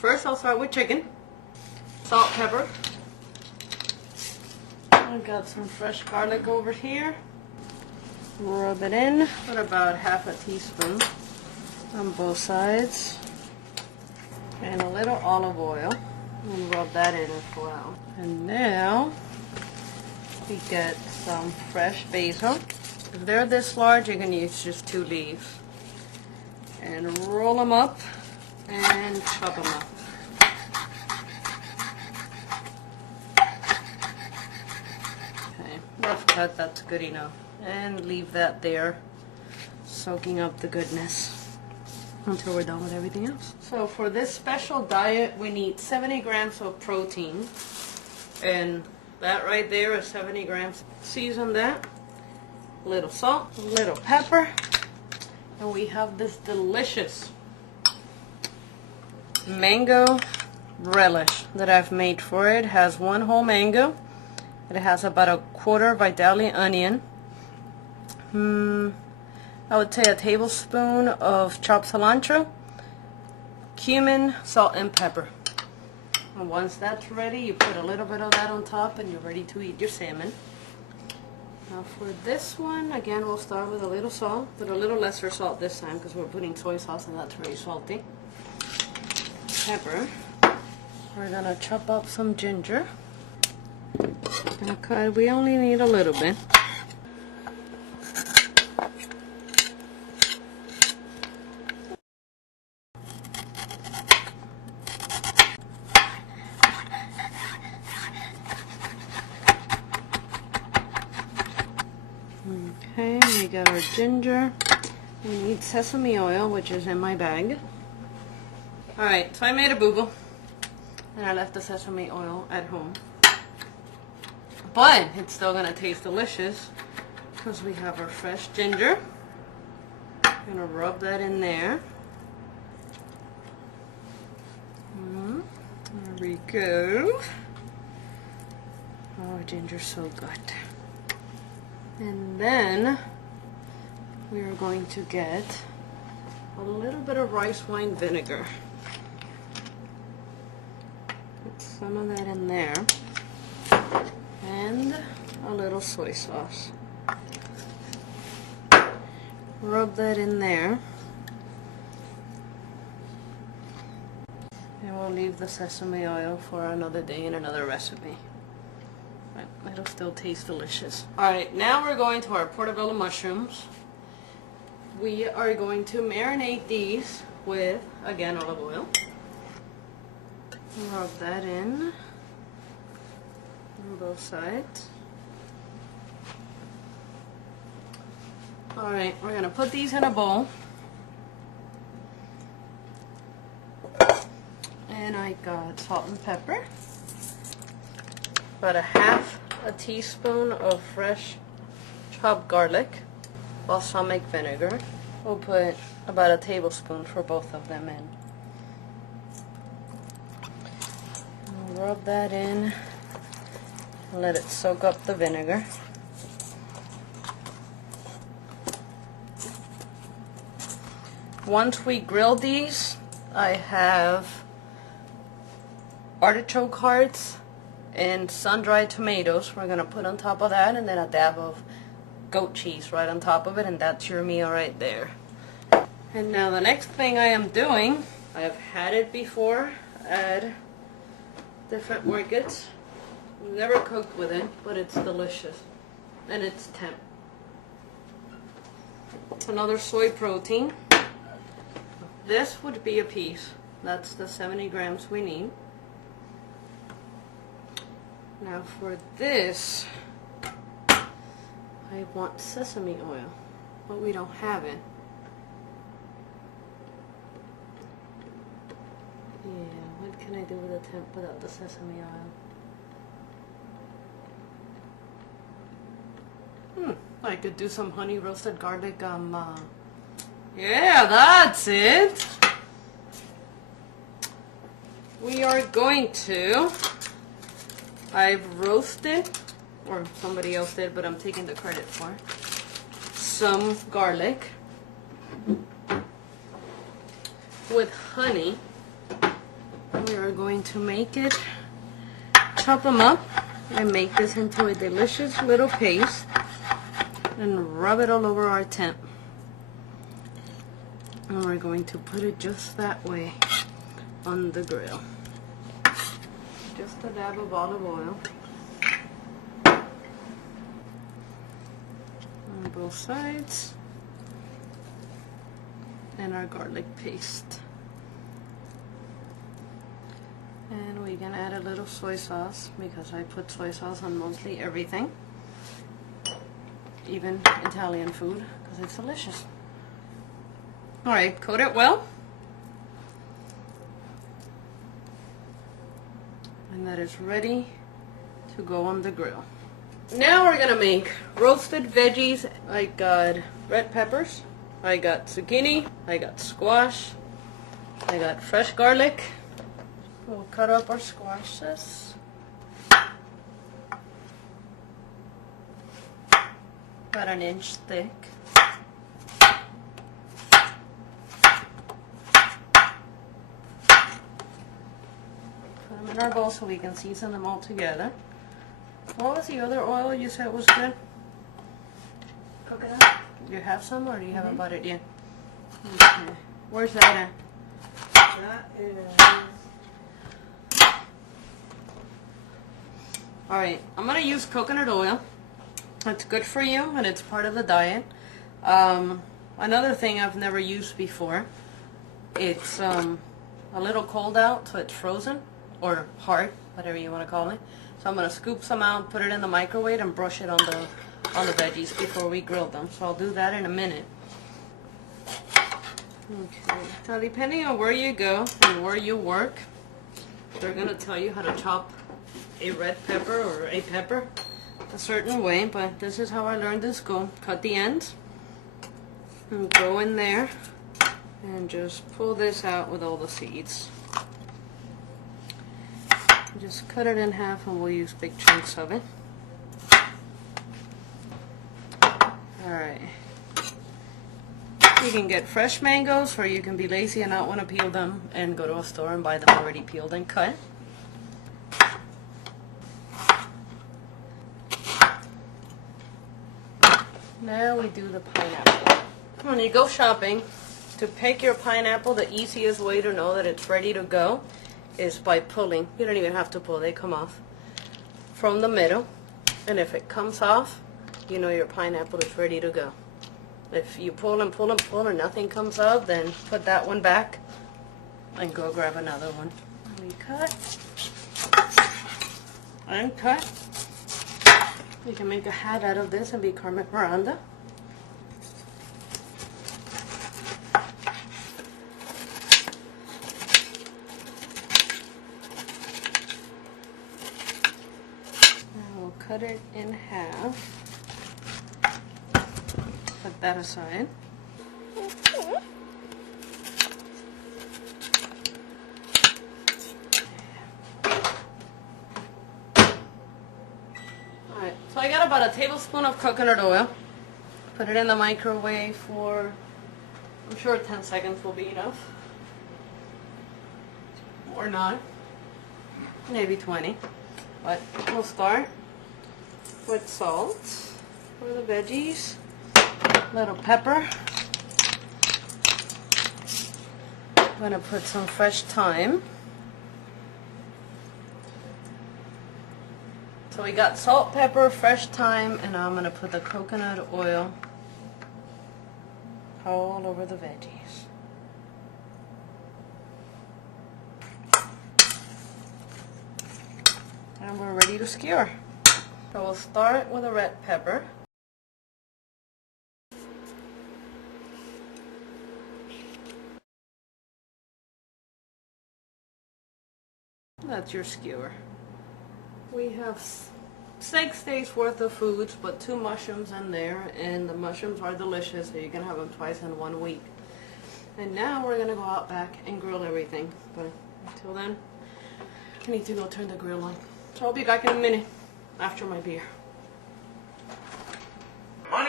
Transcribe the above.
First, I'll start with chicken. Salt, pepper. I got some fresh garlic over here. Rub it in. Put about half a teaspoon on both sides. And a little olive oil. And rub that in as well. And now we get some fresh basil. If they're this large, you can use just 2 leaves. And roll them up and chop them up. Okay, rough cut, that's good enough. And leave that there, soaking up the goodness until we're done with everything else. So for this special diet, we need 70 grams of protein. And that right there is 70 grams. Season that. A little salt, a little pepper. And we have this delicious mango relish that I've made for it. It has 1 whole mango. It has about a 1/4 Vidalia onion. I would say a tablespoon of chopped cilantro, cumin, salt, and pepper. And once that's ready, you put a little bit of that on top and you're ready to eat your salmon. Now for this one, again, we'll start with a little salt, but a little lesser salt this time because we're putting soy sauce and that's very salty. Pepper. We're gonna chop up some ginger. Okay, we only need a little bit. Okay, we got our ginger. We need sesame oil, which is in my bag. Alright, so I made a boo-boo. And I left the sesame oil at home. But it's still going to taste delicious because we have our fresh ginger. I'm going to rub that in there. There we go. Oh, ginger's so good. And then we are going to get a little bit of rice wine vinegar. Put some of that in there. And a little soy sauce. Rub that in there. And we'll leave the sesame oil for another day in another recipe. But it'll still taste delicious. Alright, now we're going to our portobello mushrooms. We are going to marinate these with, again, olive oil. Rub that in on both sides. Alright, we're going to put these in a bowl. And I got salt and pepper. About a half a teaspoon of fresh chopped garlic. Balsamic vinegar. We'll put about a tablespoon for both of them in. We'll rub that in. Let it soak up the vinegar. Once we grill these, I have artichoke hearts and sun-dried tomatoes we're going to put on top of that, and then a dab of goat cheese right on top of it, and that's your meal right there. And now the next thing I am doing, I have had it before at different markets. Never cooked with it, but it's delicious. And it's temp. Another soy protein. This would be a piece. That's the 70 grams we need. Now for this, I want sesame oil, but we don't have it. Yeah, what can I do with a temp without the sesame oil? I could do some honey roasted garlic, yeah, that's it. We are going to, I've roasted, or somebody else did, but I'm taking the credit for, some garlic with honey going to make it, chop them up, and make this into a delicious little paste and rub it all over our tent. And we're going to put it just that way on the grill. Just a dab of olive oil on both sides, and our garlic paste. And we can add a little soy sauce, because I put soy sauce on mostly everything, even Italian food, because it's delicious. Alright, coat it well. And that is ready to go on the grill. Now we're gonna make roasted veggies. I got red peppers, I got zucchini, I got squash, I got fresh garlic. We'll cut up our squashes. About an inch thick. Put them in our bowl so we can season them all together. What was the other oil you said was good? Coconut. Do you have some, or do you haven't bought it yet? Okay. Where's that at? That is... Alright, I'm going to use coconut oil. It's good for you, and it's part of the diet. Another thing I've never used before, it's a little cold out, so it's frozen, or hard, whatever you want to call it. So I'm going to scoop some out, put it in the microwave, and brush it on the veggies before we grill them. So I'll do that in a minute. Okay. Now, depending on where you go and where you work, they're going to tell you how to chop a red pepper or a pepper a certain way, but this is how I learned in school. Cut the ends and go in there and just pull this out with all the seeds. Just cut it in half, and we'll use big chunks of it. Alright. You can get fresh mangoes, or you can be lazy and not want to peel them and go to a store and buy them already peeled and cut. Now we do the pineapple. When you go shopping, to pick your pineapple, the easiest way to know that it's ready to go is by pulling. You don't even have to pull, they come off from the middle. And if it comes off, you know your pineapple is ready to go. If you pull and pull and pull and nothing comes up, then put that one back and go grab another one. We cut and cut. You can make a hat out of this and be Carmen Miranda. Cut it in half. Put that aside. Alright, so I got about a tablespoon of coconut oil. Put it in the microwave for, I'm sure 10 seconds will be enough. Or not. Maybe 20. But we'll start with salt for the veggies, little pepper. I'm going to put some fresh thyme. So we got salt, pepper, fresh thyme, and now I'm going to put the coconut oil all over the veggies. And we're ready to skewer. So we'll start with a red pepper. That's your skewer. We have 6 days worth of foods, but 2 mushrooms in there, and the mushrooms are delicious, so you can have them twice in 1 week. And now we're gonna go out back and grill everything. But until then, I need to go turn the grill on. So I'll be back in a minute after my beer.